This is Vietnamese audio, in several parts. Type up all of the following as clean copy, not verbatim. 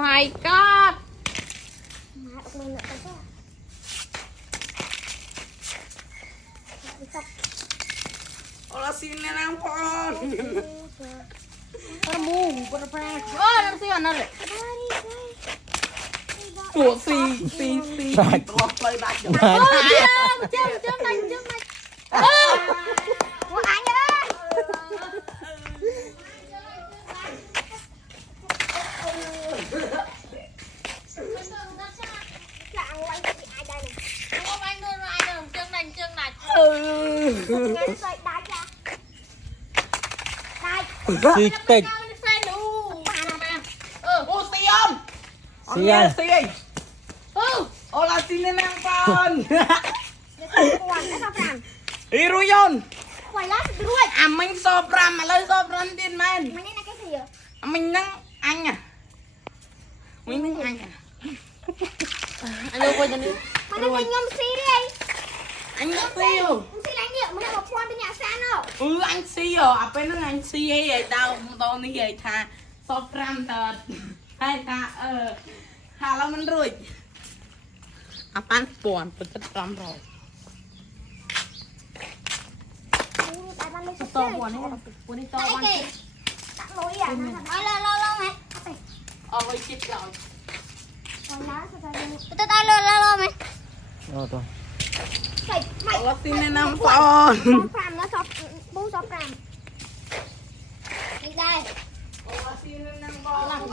My God អូឡាស៊ីនណាបង Mù bật ra ơ nó xí nó lại ទួស៊ីប្លោះផ្លូវដាច់ទៅ châm này của anh ơi Xì tịch. Ô xì không? Xì à? Xì. Ô là xì lên ăn con. Đi rồi yon. À mình sộp ram mà lấy sộp ram tiền men. Mình nâng anh à. Mình nâng anh à. anh đâu quay cho đi Anh đã tiêu. Ừ anh xì rồi. À bên nó anh xì ấy vậy tao tao như vậy thà sộp ram tờ. Hay thà thà là mình rồi. À pan buồn bật ram rồi. to buồn đi to buồn Ôi chết rồi. Rồi rồi. Ô xin lên năm con. Ô xin lên năm con.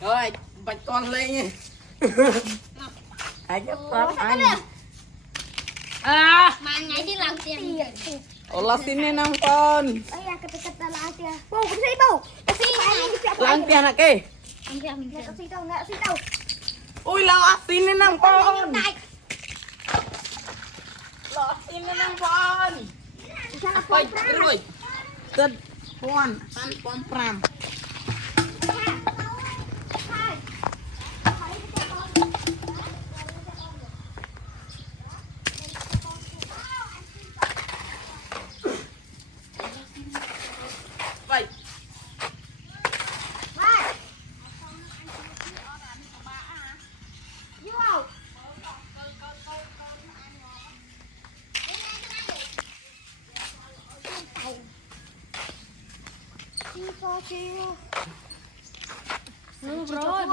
Rồi, bạch con lên nha. Hãy giúp tao anh. À, mà ngày đi làm tiền ô là xin lên năm con. Lang tiền à kì. Ui là xin lên năm con. Là xin lên năm con. Bạch rồi. Tất con, tan con pram. Vậy. bro